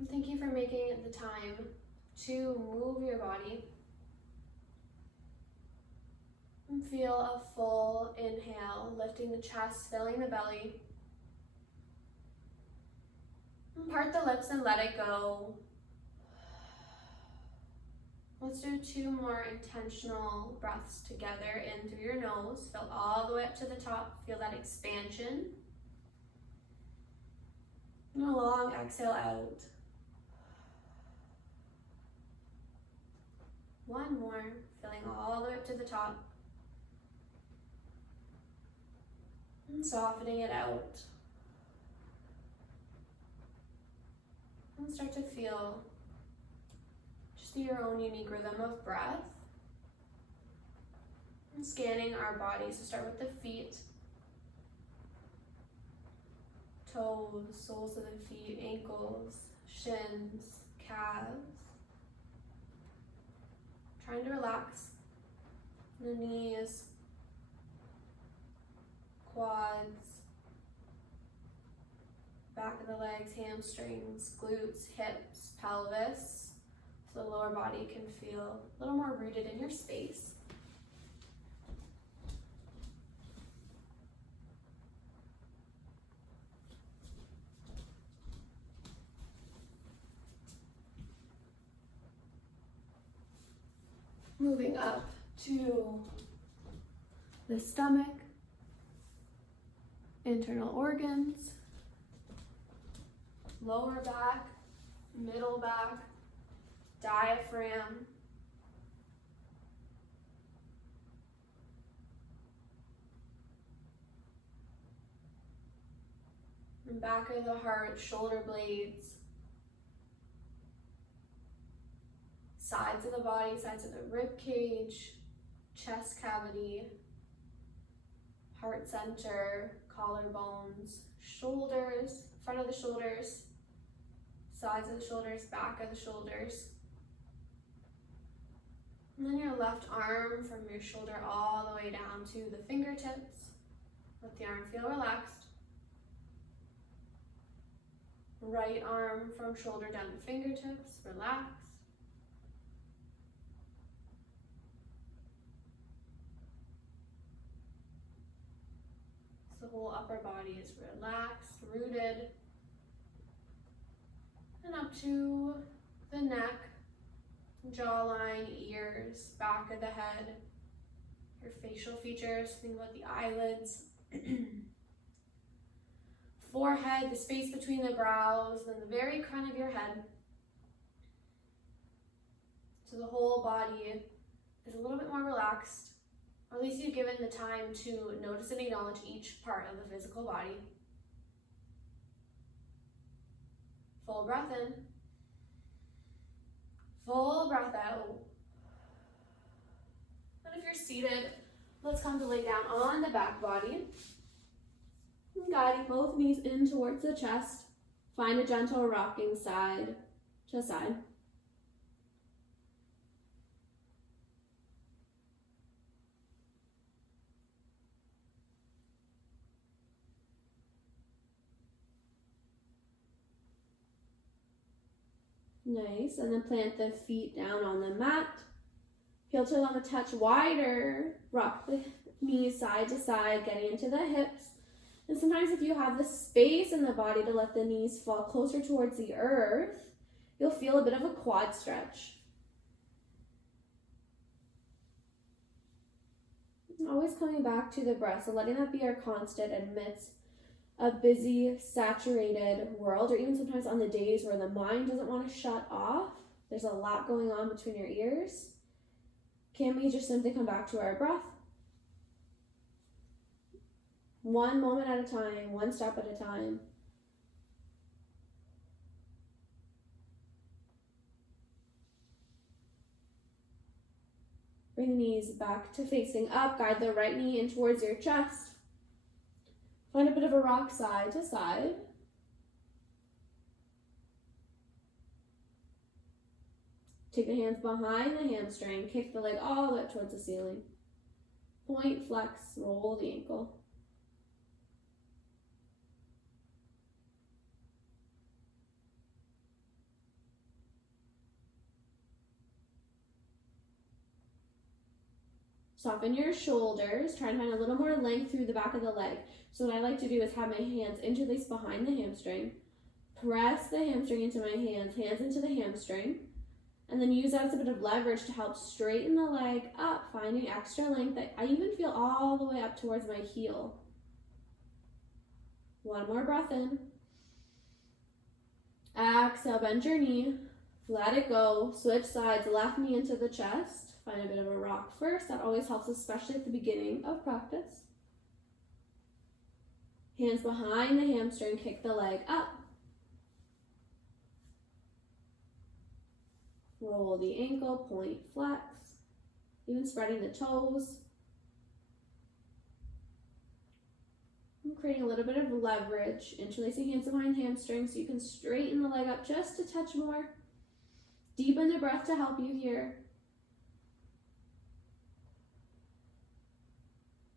And thank you for making the time to move your body. And feel a full inhale, lifting the chest, filling the belly. And part the lips and let it go. Let's do 2 more intentional breaths together. In through your nose, fill all the way up to the top. Feel that expansion. And a long exhale out. 1 more, filling all the way up to the top. And softening it out. And start to feel just your own unique rhythm of breath. And scanning our bodies. So start with the feet, toes, soles of the feet, ankles, shins, calves. Trying to relax the knees, quads, back of the legs, hamstrings, glutes, hips, pelvis, so the lower body can feel a little more rooted in your space. Moving up to the stomach, internal organs, lower back, middle back, diaphragm, and back of the heart, shoulder blades, sides of the body, sides of the rib cage, chest cavity, heart center, collarbones, shoulders, front of the shoulders, sides of the shoulders, back of the shoulders. And then your left arm from your shoulder all the way down to the fingertips. Let the arm feel relaxed. Right arm from shoulder down to fingertips, relax. The whole upper body is relaxed, rooted. And up to the neck, jawline, ears, back of the head, your facial features, think about the eyelids, forehead, the space between the brows, and the very crown of your head. So the whole body is a little bit more relaxed. Or at least you've given the time to notice and acknowledge each part of the physical body. Full breath in. Full breath out. And if you're seated, let's come to lay down on the back body. And guiding both knees in towards the chest. Find a gentle rocking side to side. Nice, and then plant the feet down on the mat. Heel to allow a touch wider. Rock the knees side to side, getting into the hips. And sometimes if you have the space in the body to let the knees fall closer towards the earth, you'll feel a bit of a quad stretch. Always coming back to the breath, so letting that be our constant amidst a busy, saturated world, or even sometimes on the days where the mind doesn't want to shut off, there's a lot going on between your ears. Can we just simply come back to our breath? One moment at a time, one step at a time. Bring the knees back to facing up. Guide the right knee in towards your chest. Find a bit of a rock side to side. Take the hands behind the hamstring. Kick the leg all the way up towards the ceiling. Point, flex, roll the ankle. Soften your shoulders. Try and find a little more length through the back of the leg. So what I like to do is have my hands interlace behind the hamstring. Press the hamstring into my hands, hands into the hamstring. And then use that as a bit of leverage to help straighten the leg up, finding extra length that I even feel all the way up towards my heel. One more breath in. Exhale, bend your knee. Let it go. Switch sides, left knee into the chest. Find a bit of a rock first. That always helps, especially at the beginning of practice. Hands behind the hamstring, kick the leg up. Roll the ankle, point, flex. Even spreading the toes. And creating a little bit of leverage. Interlacing hands behind hamstring so you can straighten the leg up just a touch more. Deepen the breath to help you here.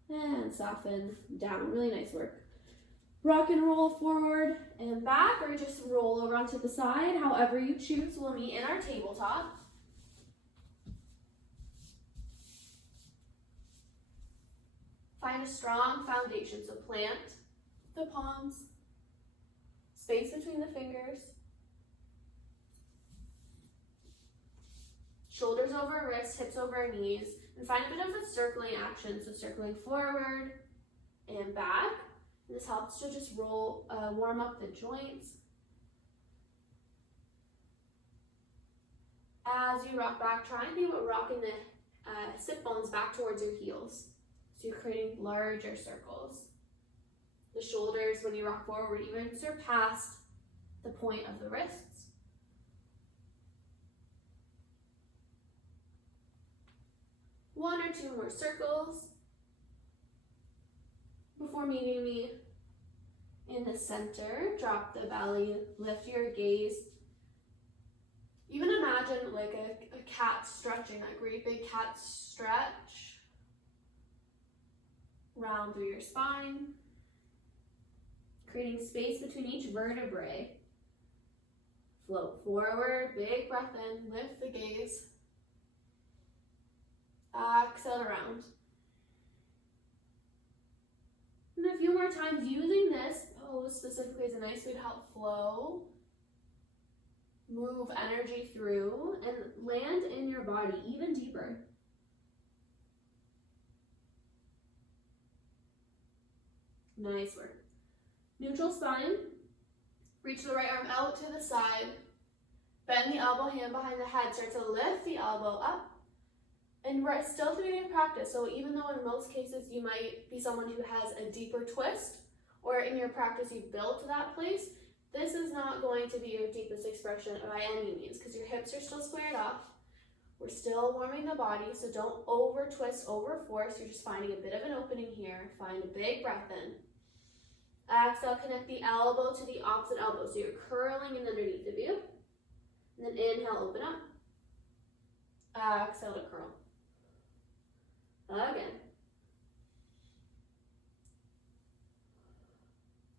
And soften down. Really nice work. Rock and roll forward and back, or just roll over onto the side. However you choose. We'll meet in our tabletop. Find a strong foundation. So plant the palms, space between the fingers, shoulders over wrists, hips over knees, and find a bit of a circling action. So circling forward and back. This helps to just warm up the joints. As you rock back, try and think about rocking the sit bones back towards your heels. So you're creating larger circles. The shoulders, when you rock forward, even surpass the point of the wrists. One or two more circles before meeting me in the center. Drop the belly, lift your gaze. Even imagine like a cat stretching, that great big cat stretch. Round through your spine, creating space between each vertebrae. Float forward, big breath in, lift the gaze. Exhale around. And a few more times, using this pose specifically is a nice way to help flow, move energy through, and land in your body even deeper. Nice work. Neutral spine. Reach the right arm out to the side. Bend the elbow, hand behind the head. Start to lift the elbow up. And we're still at the beginning of practice, so even though in most cases you might be someone who has a deeper twist, or in your practice you've built to that place, this is not going to be your deepest expression by any means, because your hips are still squared off. We're still warming the body, so don't over twist, over force. You're just finding a bit of an opening here. Find a big breath in. Exhale, connect the elbow to the opposite elbow, so you're curling in underneath of you. And then inhale, open up. Exhale to curl. Again.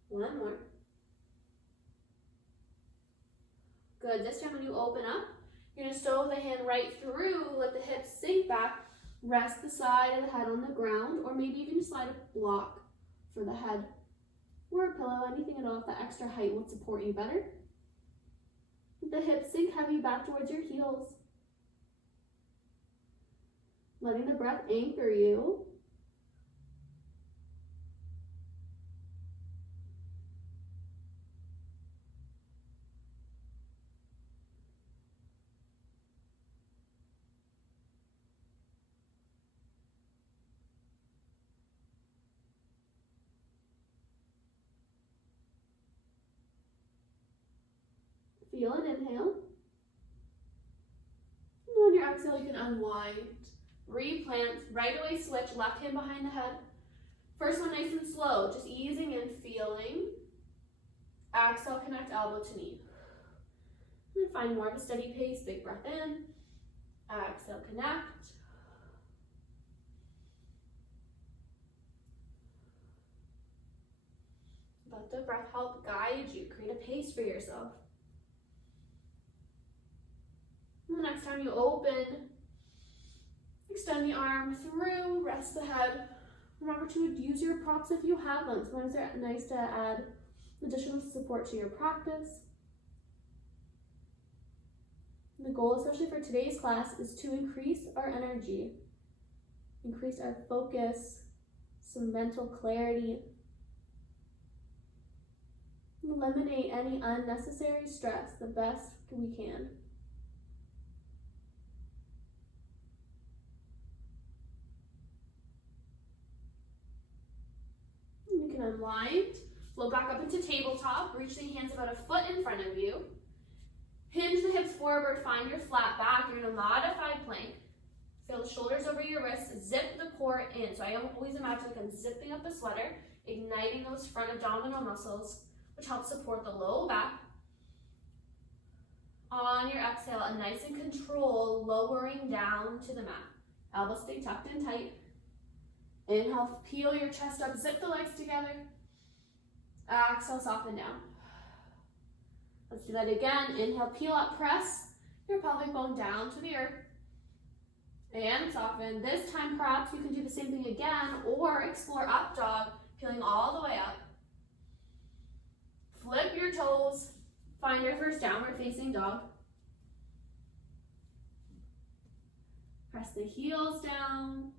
One more. Good. This time when you open up, you're going to stow the hand right through, let the hips sink back, rest the side of the head on the ground, or maybe you can just slide a block for the head or a pillow, anything at all. If that extra height would support you better. Let the hips sink heavy back towards your heels. Letting the breath anchor you. Feel an inhale. And on your exhale, you can unwind. Replant, right away switch, left hand behind the head. First one nice and slow, just easing in, feeling. Exhale, connect elbow to knee. And then find more of a steady pace, big breath in. Exhale, connect. Let the breath help guide you, create a pace for yourself. And the next time you open, Extend the arm through, rest the head. Remember to use your props if you have them. Sometimes they're nice to add additional support to your practice. The goal, especially for today's class, is to increase our energy, increase our focus, some mental clarity, eliminate any unnecessary stress the best we can. You can unwind, float back up into tabletop, reach the hands about a foot in front of you. Hinge the hips forward, find your flat back. You're in a modified plank. Feel the shoulders over your wrists, zip the core in. So I always imagine like I'm zipping up the sweater, igniting those front abdominal muscles, which helps support the low back. On your exhale, a nice and control, lowering down to the mat. Elbows stay tucked in tight. Inhale, peel your chest up, zip the legs together. Exhale, soften down. Let's do that again. Inhale, peel up, press your pelvic bone down to the earth. And soften. This time, perhaps you can do the same thing again or explore up dog, peeling all the way up. Flip your toes. Find your first downward facing dog. Press the heels down.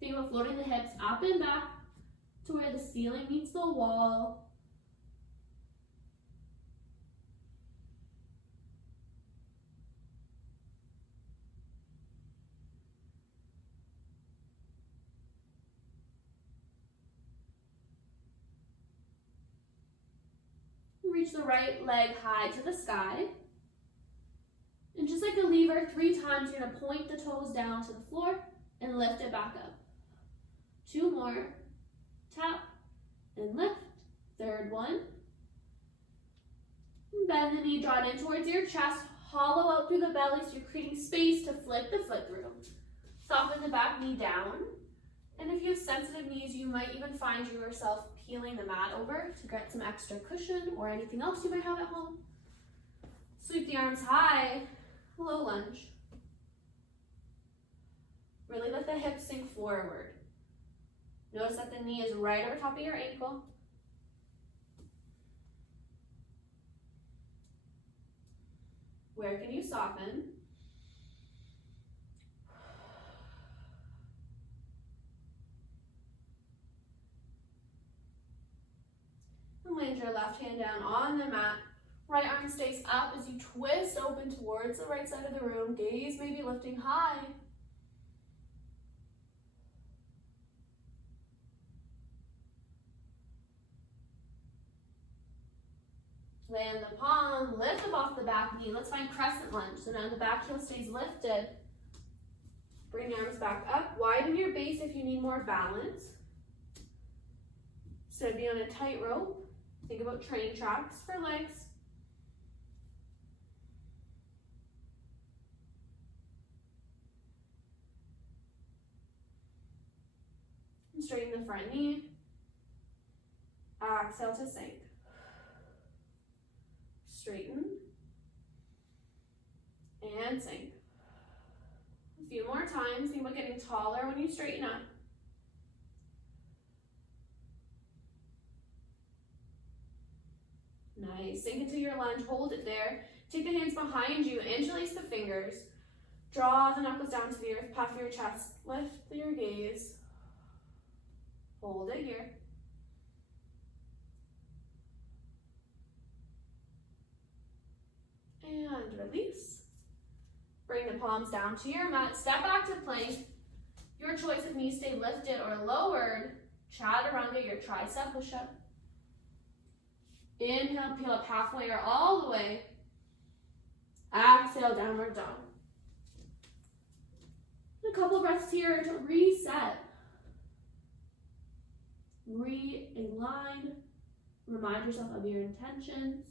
Think about floating the hips up and back to where the ceiling meets the wall. Reach the right leg high to the sky. And just like a lever, 3 times, you're going to point the toes down to the floor and lift it back up. 2 more. Tap and lift. 3rd one. Bend the knee, draw it in towards your chest. Hollow out through the belly so you're creating space to flip the foot through. Soften the back knee down. And if you have sensitive knees, you might even find yourself peeling the mat over to get some extra cushion or anything else you might have at home. Sweep the arms high, low lunge. Really let the hips sink forward. Notice that the knee is right over top of your ankle. Where can you soften? And land your left hand down on the mat. Right arm stays up as you twist open towards the right side of the room. Gaze maybe lifting high. Land the palm, lift up off the back knee. Let's find crescent lunge. So now the back heel stays lifted. Bring the arms back up. Widen your base if you need more balance. Instead of being on a tightrope, think about train tracks for legs. And straighten the front knee. Exhale to sink. Straighten and sink. A few more times. Think about getting taller when you straighten up. Nice. Sink into your lunge. Hold it there. Take the hands behind you. Interlace the fingers. Draw the knuckles down to the earth. Puff your chest. Lift your gaze. Hold it here. And release. Bring the palms down to your mat. Step back to plank. Your choice if knees stay lifted or lowered. Chaturanga, your tricep push-up. Inhale, peel up halfway or all the way. Exhale, downward dog. A couple breaths here to reset. Realign. Remind yourself of your intentions.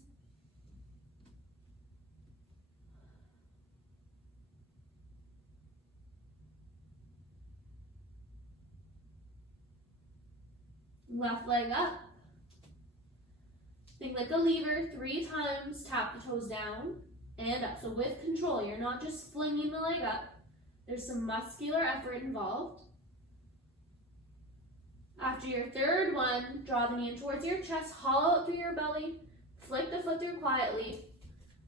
Left leg up. Think like a lever, 3 times, tap the toes down and up. So with control, you're not just flinging the leg up. There's some muscular effort involved. After your third one, draw the knee in towards your chest, hollow out through your belly, flick the foot through quietly,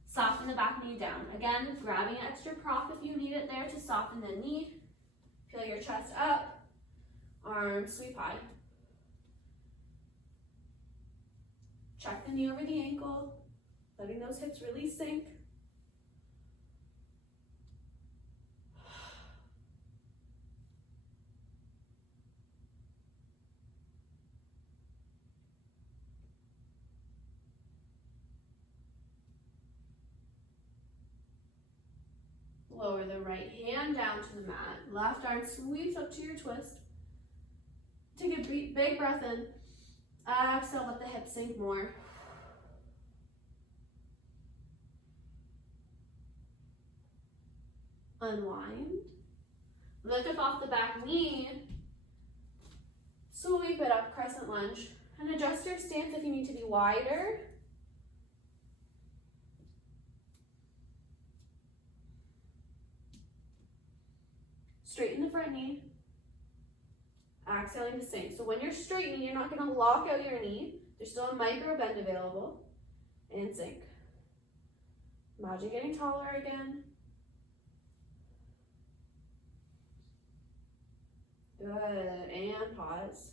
soften the back knee down. Again, grabbing an extra prop if you need it there to soften the knee. Peel your chest up, arms sweep high. Check the knee over the ankle, letting those hips really sink. Lower the right hand down to the mat. Left arm sweeps up to your twist. Take a big breath in. Exhale, let the hips sink more. Unwind. Lift up off the back knee. Sweep it up, crescent lunge. And adjust your stance if you need to be wider. Straighten the front knee. Exhaling to sink. So when you're straightening, you're not going to lock out your knee. There's still a micro bend available. And sink. Imagine getting taller again. Good. And pause.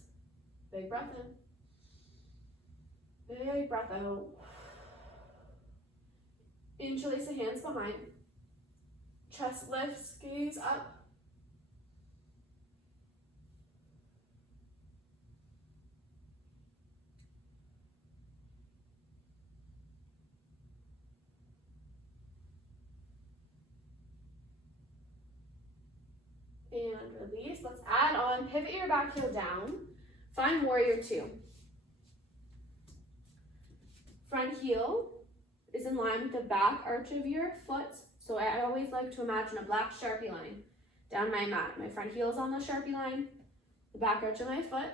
Big breath in. Big breath out. Interlace the hands behind. Chest lifts, gaze up. And release. Let's add on, pivot your back heel down. Find warrior two. Front heel is in line with the back arch of your foot. So I always like to imagine a black Sharpie line down my mat. My front heel is on the Sharpie line, the back arch of my foot.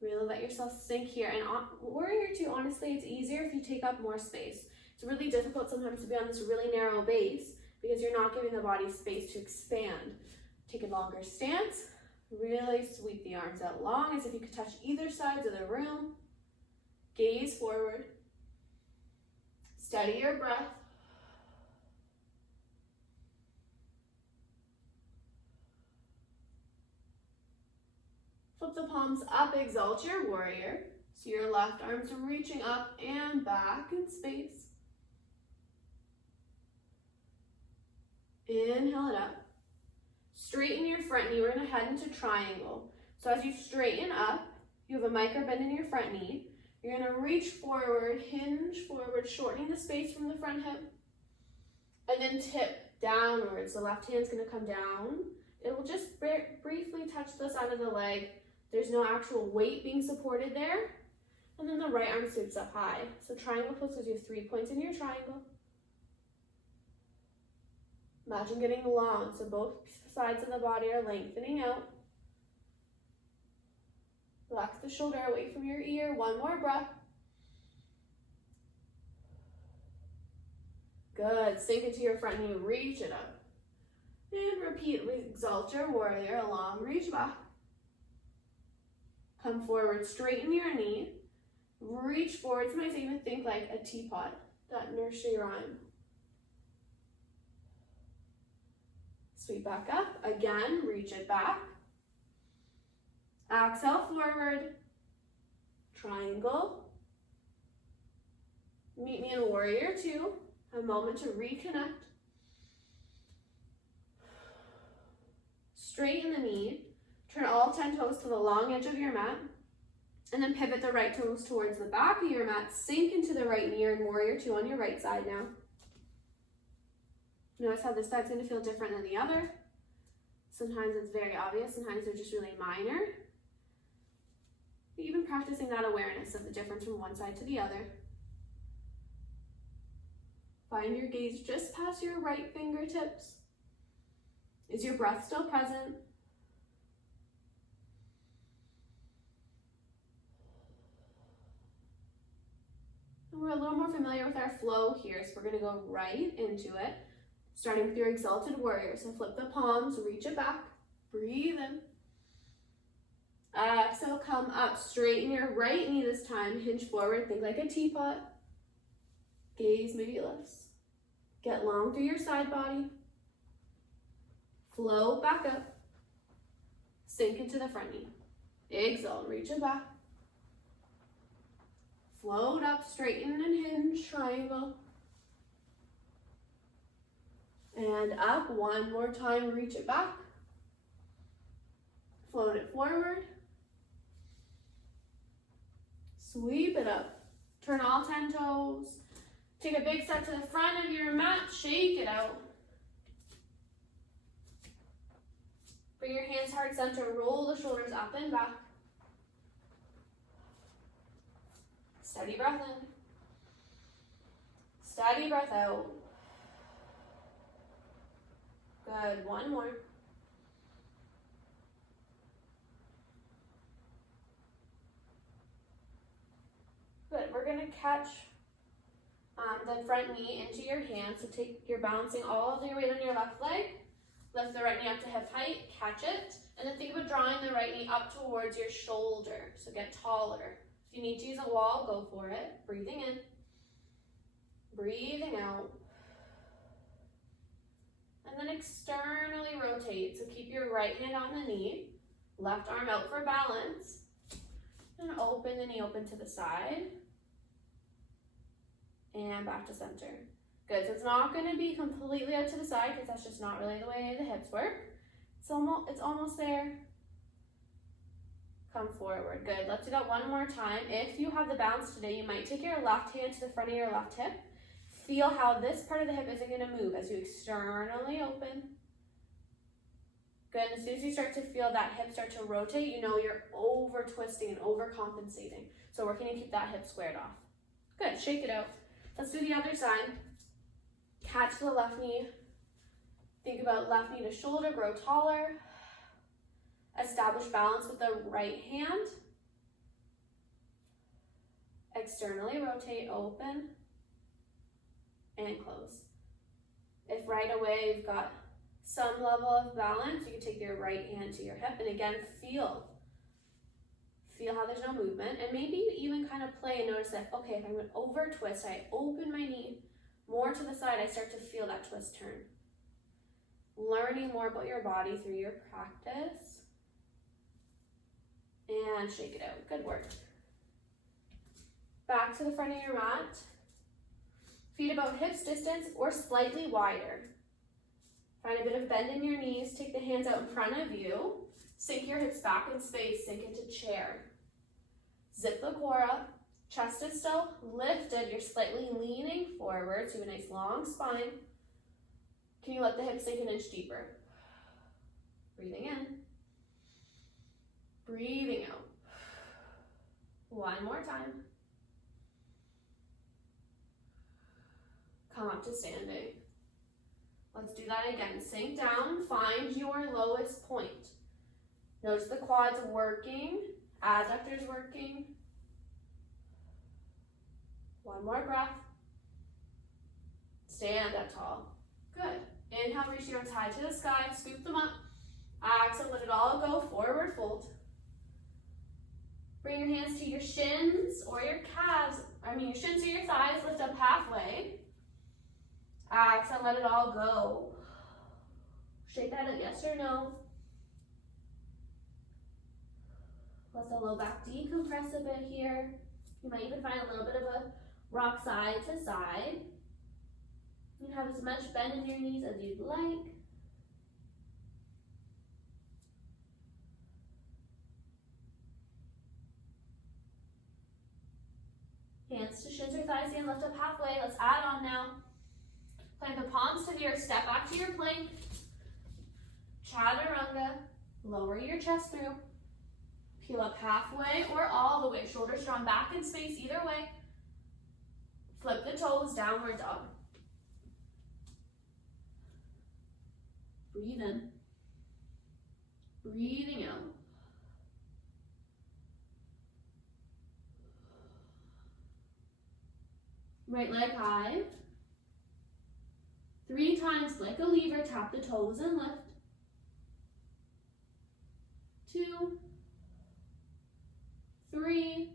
Really let yourself sink here. And warrior two, honestly, it's easier if you take up more space. It's really difficult sometimes to be on this really narrow base because you're not giving the body space to expand. Take a longer stance. Really sweep the arms out long as if you could touch either sides of the room. Gaze forward. Steady your breath. Flip the palms up, exalt your warrior. So your left arm's reaching up and back in space. Inhale it up. Straighten your front knee. We're going to head into triangle. So as you straighten up, you have a micro bend in your front knee. You're going to reach forward, hinge forward, shortening the space from the front hip. And then tip downwards. The left hand's going to come down. It will just briefly touch the side of the leg. There's no actual weight being supported there. And then the right arm sweeps up high. So triangle pose gives you 3 points in your triangle. Imagine getting long, so both sides of the body are lengthening out. Relax the shoulder away from your ear. One more breath. Good. Sink into your front knee. Reach it up. And repeat. Exalt your warrior. A long reach back. Come forward. Straighten your knee. Reach forward. Sometimes even think like a teapot. That nursery rhyme. Sweep back up. Again, reach it back. Exhale forward. Triangle. Meet me in warrior two. A moment to reconnect. Straighten the knee. Turn all 10 toes to the long edge of your mat. And then pivot the right toes towards the back of your mat. Sink into the right knee. You're in warrior two on your right side now. Notice how this side's going to feel different than the other. Sometimes it's very obvious, sometimes they're just really minor. Even practicing that awareness of the difference from one side to the other. Find your gaze just past your right fingertips. Is your breath still present? And we're a little more familiar with our flow here, so we're going to go right into it. Starting with your exalted warrior. So flip the palms, reach it back, breathe in. Exhale, come up, straighten your right knee this time, hinge forward, think like a teapot. Gaze maybe lifts. Get long through your side body. Float back up. Sink into the front knee. Exhale, reach it back. Float up, straighten and hinge, triangle. And up, one more time, reach it back. Float it forward. Sweep it up. Turn all 10 toes. Take a big step to the front of your mat, shake it out. Bring your hands heart center, roll the shoulders up and back. Steady breath in. Steady breath out. Good, one more. Good, we're gonna catch the front knee into your hands. So you're balancing all of your weight on your left leg. Lift the right knee up to hip height, catch it. And then think about drawing the right knee up towards your shoulder. So get taller. If you need to use a wall, go for it. Breathing in. Breathing out. And then externally rotate. So keep your right hand on the knee. Left arm out for balance. And open the knee open to the side. And back to center. Good, so it's not going to be completely out to the side because that's just not really the way the hips work. So it's almost there. Come forward, good. Let's do that one more time. If you have the balance today, you might take your left hand to the front of your left hip. Feel how this part of the hip isn't going to move as you externally open. Good, and as soon as you start to feel that hip start to rotate, you know you're over twisting and overcompensating. So working to keep that hip squared off. Good, shake it out. Let's do the other side. Catch the left knee. Think about left knee to shoulder, grow taller. Establish balance with the right hand. Externally rotate, open, and close. If right away you've got some level of balance, you can take your right hand to your hip, and again, feel how there's no movement, and maybe even kind of play and notice that, okay, if I'm going to over twist, I open my knee more to the side, I start to feel that twist turn. Learning more about your body through your practice. And shake it out. Good work. Back to the front of your mat. Feet about hips distance or slightly wider. Find a bit of bend in your knees. Take the hands out in front of you. Sink your hips back in space. Sink into chair. Zip the core up. Chest is still lifted. You're slightly leaning forward, so you have a nice long spine. Can you let the hips sink an inch deeper? Breathing in. Breathing out. One more time. Come up to standing. Let's do that again. Sink down. Find your lowest point. Notice the quads working. Adductors working. One more breath. Stand up tall. Good. Inhale, reach your arms high to the sky. Scoop them up. Exhale, let it all go. Forward fold. Bring your hands to your shins or your calves. Your shins to your thighs. Lift up halfway. Exhale, let it all go. Shake that out, yes or no. Let the low back decompress a bit here. You might even find a little bit of a rock side to side. You can have as much bend in your knees as you'd like. Hands to shins or thighs again, lift up halfway. Let's add on now. Plant the palms to the earth, step back to your plank. Chaturanga, lower your chest through. Peel up halfway or all the way. Shoulders drawn back in space, either way. Flip the toes, downward dog. Breathe in. Breathing out. Right leg high. 3 times like a lever, tap the toes and lift. 2, 3.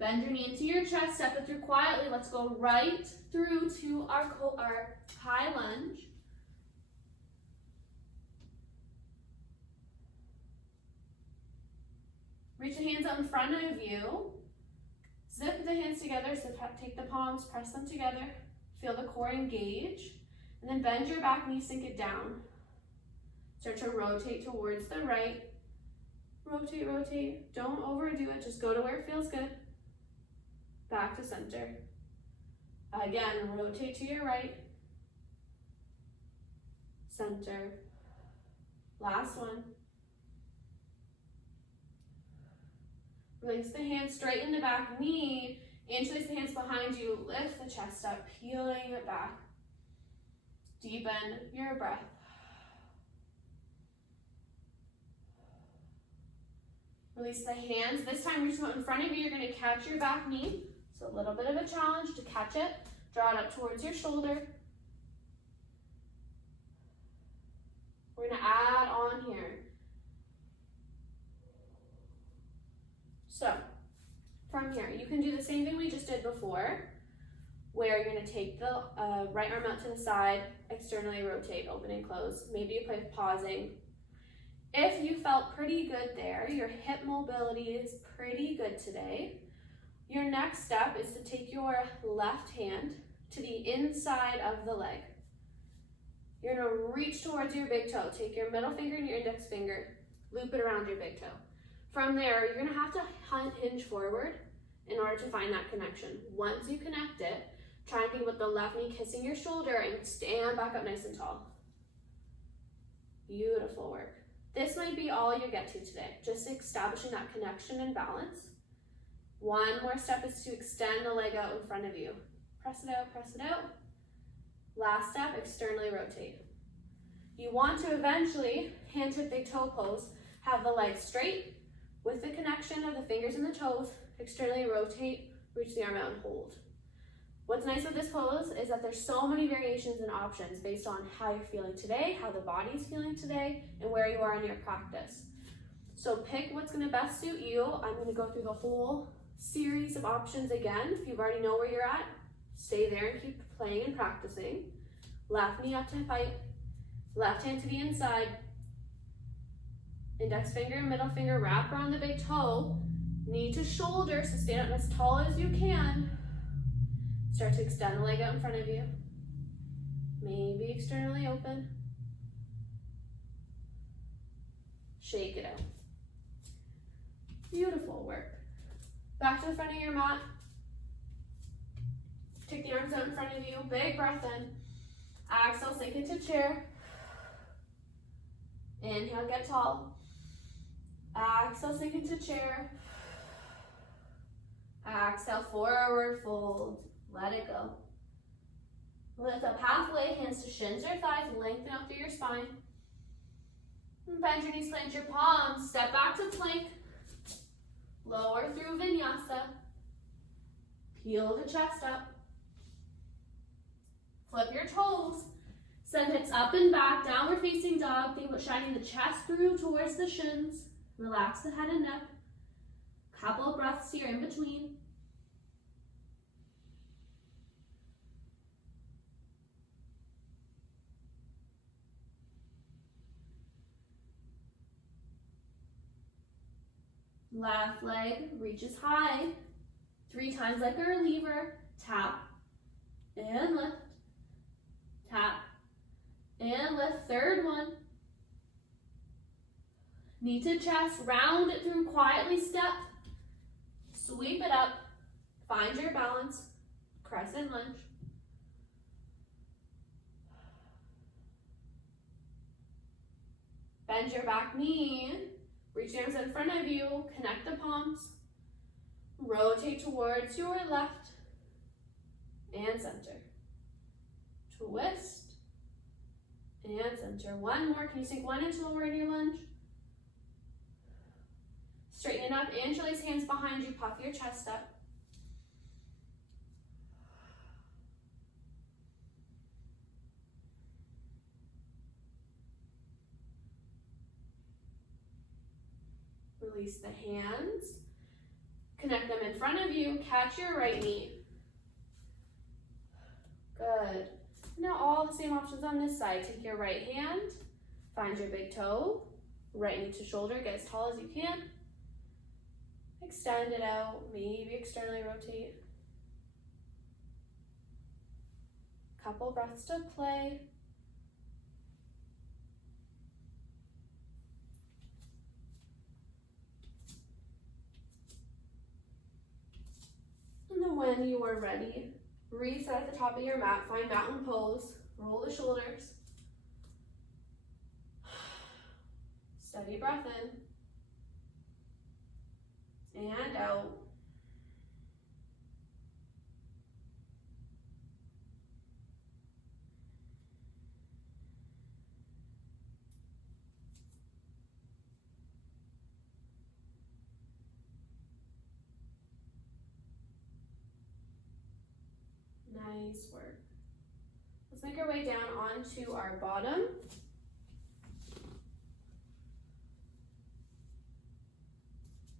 Bend your knee into your chest, step it through quietly. Let's go right through to our high lunge. Reach the hands out in front of you. Zip the hands together, so take the palms, press them together. Feel the core engage. And then bend your back knee, sink it down. Start to rotate towards the right. Rotate, rotate. Don't overdo it, just go to where it feels good. Back to center. Again, rotate to your right. Center. Last one. Release the hands, straighten the back knee. Interlace the hands behind you. Lift the chest up, peeling it back. Deepen your breath. Release the hands. This time, reach out in front of you. You're going to catch your back knee. It's a little bit of a challenge to catch it. Draw it up towards your shoulder. We're going to add on here. So, from here, you can do the same thing we just did before, where you're going to take the right arm out to the side, externally rotate, open and close. Maybe you play with pausing. If you felt pretty good there, your hip mobility is pretty good today, your next step is to take your left hand to the inside of the leg. You're going to reach towards your big toe. Take your middle finger and your index finger, loop it around your big toe. From there, you're going to have to hinge forward in order to find that connection. Once you connect it, try and think about the left knee kissing your shoulder and stand back up nice and tall. Beautiful work. This might be all you get to today, just establishing that connection and balance. One more step is to extend the leg out in front of you. Press it out, press it out. Last step, externally rotate. You want to eventually, hand to big toe pose, have the leg straight with the connection of the fingers and the toes, externally rotate, reach the arm out and hold. What's nice with this pose is that there's so many variations and options based on how you're feeling today, how the body's feeling today, and where you are in your practice. So pick what's going to best suit you. I'm going to go through the whole series of options again. If you already know where you're at, stay there and keep playing and practicing. Left knee up to fight, left hand to the inside, index finger and middle finger wrap around the big toe, knee to shoulder, so stand up as tall as you can. Start to extend the leg out in front of you. Maybe externally open. Shake it out. Beautiful work. Back to the front of your mat. Take the arms out in front of you. Big breath in. Exhale, sink into chair. Inhale, get tall. Exhale, sink into chair. Exhale, forward fold. Let it go. Lift up halfway, hands to shins or thighs, lengthen out through your spine. Bend your knees, plant your palms, step back to plank. Lower through vinyasa. Peel the chest up. Flip your toes. Send hips up and back, downward facing dog. Think about shining the chest through towards the shins. Relax the head and neck. Couple of breaths here in between. Left leg reaches high. 3 times like a lever. Tap and lift. Tap and lift. Third one. Knee to chest. Round it through. Quietly step. Sweep it up. Find your balance. Crescent lunge. Bend your back knee. Reach your arms in front of you, connect the palms, rotate towards your left and center. Twist and center. One more. Can you sink one inch lower in your lunge? Straighten it up, interlace hands behind you, puff your chest up. Release the hands. Connect them in front of you. Catch your right knee. Good. Now all the same options on this side. Take your right hand, find your big toe, right knee to shoulder, get as tall as you can. Extend it out, maybe externally rotate. Couple breaths to play. And then when you are ready, reset at the top of your mat, find mountain pose, roll the shoulders. Steady breath in and out. Nice work. Let's make our way down onto our bottom.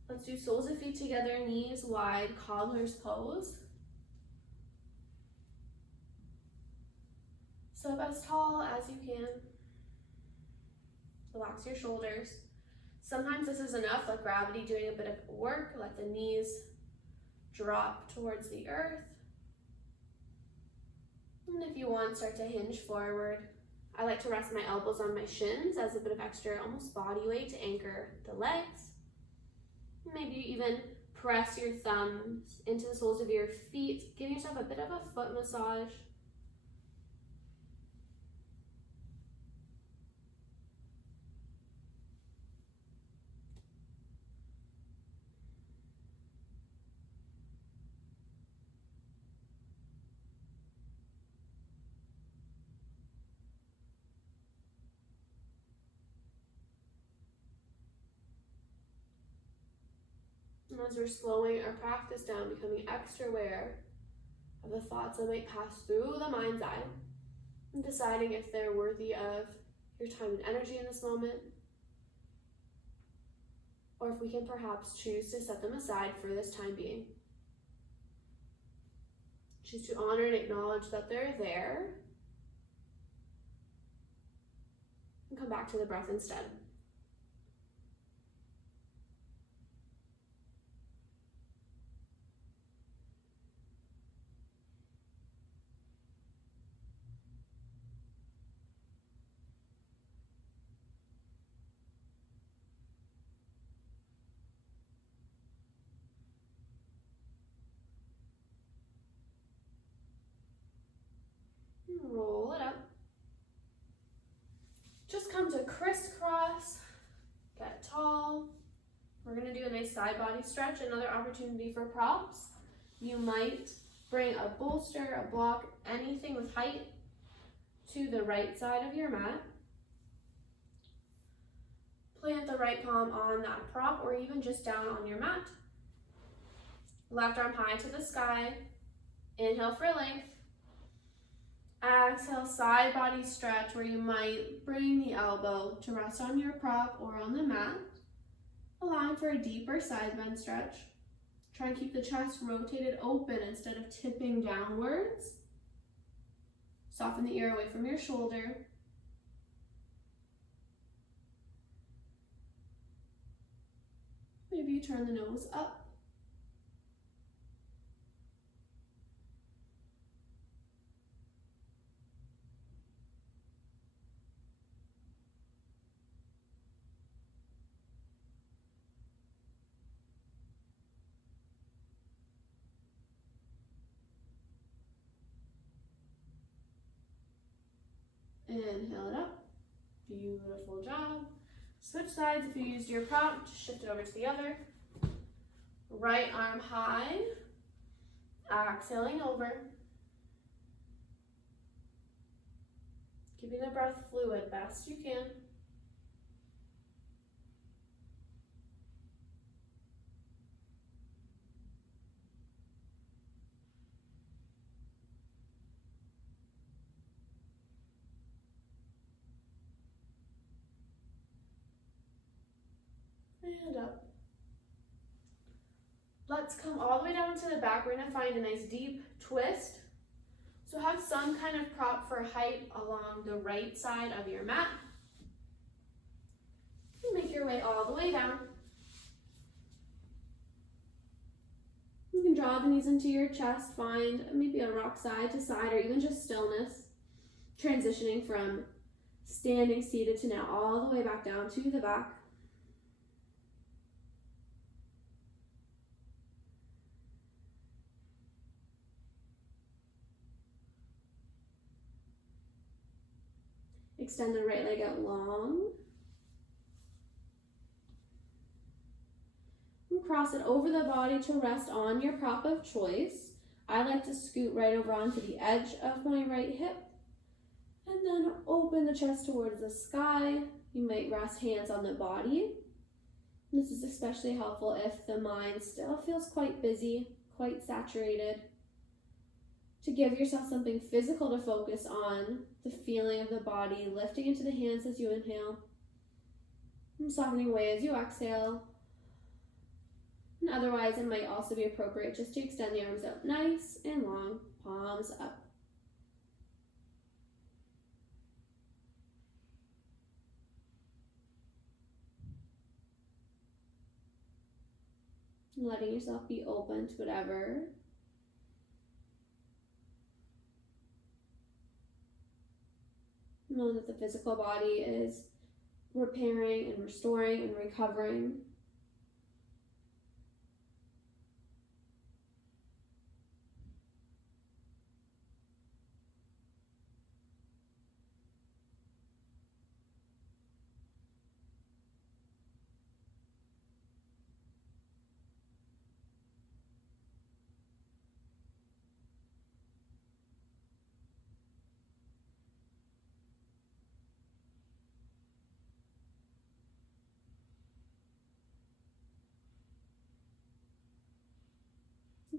Let's do soles of feet together, knees wide, cobbler's pose. So up as tall as you can. Relax your shoulders. Sometimes this is enough, let gravity doing a bit of work. Let the knees drop towards the earth. And if you want, start to hinge forward. I like to rest my elbows on my shins as a bit of extra, almost body weight to anchor the legs. Maybe you even press your thumbs into the soles of your feet, giving yourself a bit of a foot massage. And as we're slowing our practice down, becoming extra aware of the thoughts that might pass through the mind's eye, and deciding if they're worthy of your time and energy in this moment, or if we can perhaps choose to set them aside for this time being. Choose to honor and acknowledge that they're there, and come back to the breath instead. Roll it up. Just come to crisscross, get tall. We're gonna do a nice side body stretch, another opportunity for props. You might bring a bolster, a block, anything with height to the right side of your mat. Plant the right palm on that prop or even just down on your mat. Left arm high to the sky. Inhale for length. Exhale, side body stretch where you might bring the elbow to rest on your prop or on the mat, allowing for a deeper side bend stretch. Try and keep the chest rotated open instead of tipping downwards. Soften the ear away from your shoulder. Maybe you turn the nose up. Inhale it up. Beautiful job. Switch sides if you used your prop, just shift it over to the other. Right arm high. Exhaling over. Keeping the breath fluid best you can. And up. Let's come all the way down to the back. We're gonna find a nice deep twist. So have some kind of prop for height along the right side of your mat. And make your way all the way down. You can draw the knees into your chest, find maybe a rock side to side or even just stillness. Transitioning from standing seated to now all the way back down to the back. Extend the right leg out long. And cross it over the body to rest on your prop of choice. I like to scoot right over onto the edge of my right hip. And then open the chest towards the sky. You might rest hands on the body. This is especially helpful if the mind still feels quite busy, quite saturated. To give yourself something physical to focus on, the feeling of the body lifting into the hands as you inhale, and softening away as you exhale. And otherwise, it might also be appropriate just to extend the arms out nice and long, palms up. Letting yourself be open to whatever. Know that the physical body is repairing and restoring and recovering.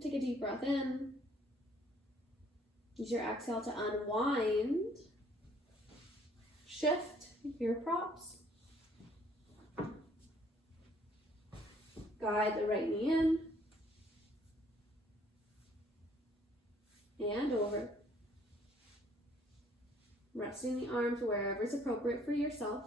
Take a deep breath in. Use your exhale to unwind. Shift your props. Guide the right knee in. And over. Resting the arms wherever is appropriate for yourself.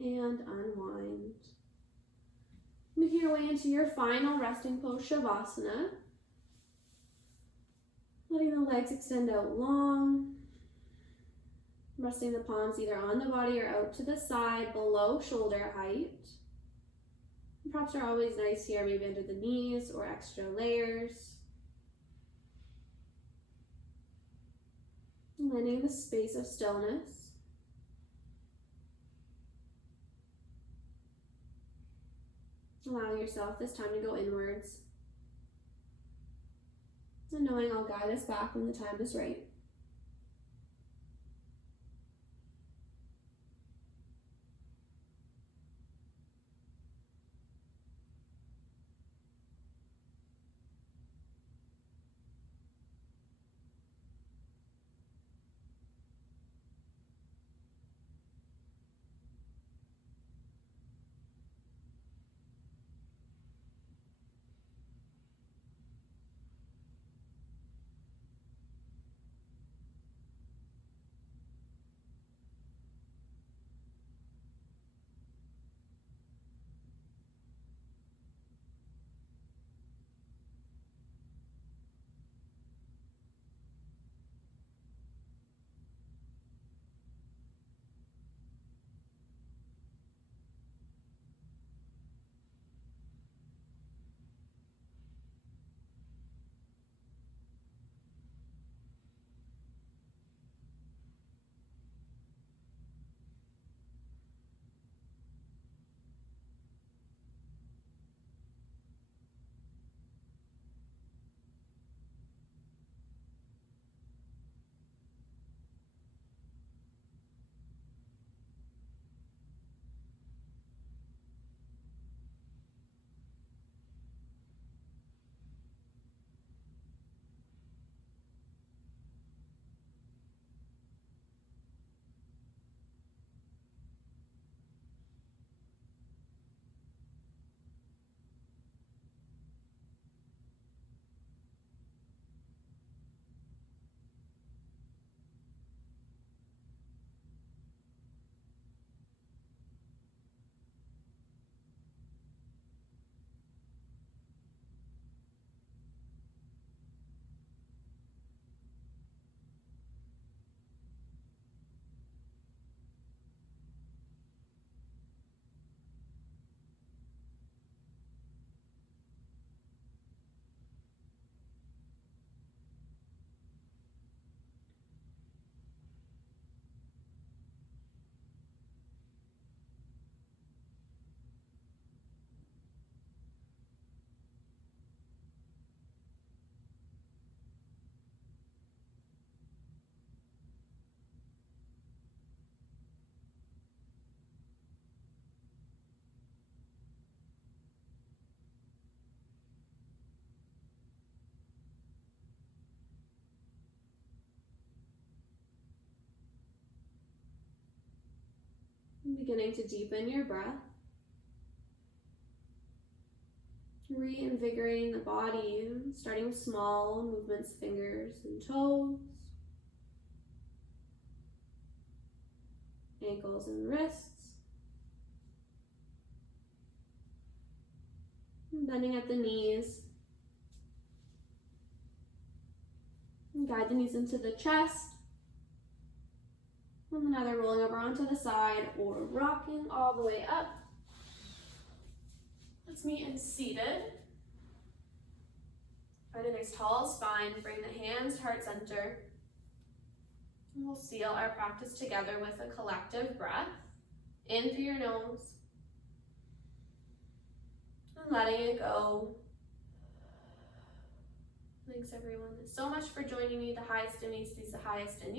And unwind. Making your way into your final resting pose, Shavasana. Letting the legs extend out long. Resting the palms either on the body or out to the side below shoulder height. And props are always nice here, maybe under the knees or extra layers. And landing in the space of stillness. Allowing yourself this time to go inwards. And knowing I'll guide us back when the time is right. Beginning to deepen your breath. Reinvigorating the body, starting with small movements, fingers and toes, ankles and wrists, and bending at the knees. And guide the knees into the chest, and then either rolling over onto the side or rocking all the way up. Let's meet in seated. Find a nice tall spine. Bring the hands to heart center. And we'll seal our practice together with a collective breath. In through your nose. And letting it go. Thanks everyone so much for joining me. The highest in me sees the highest in you.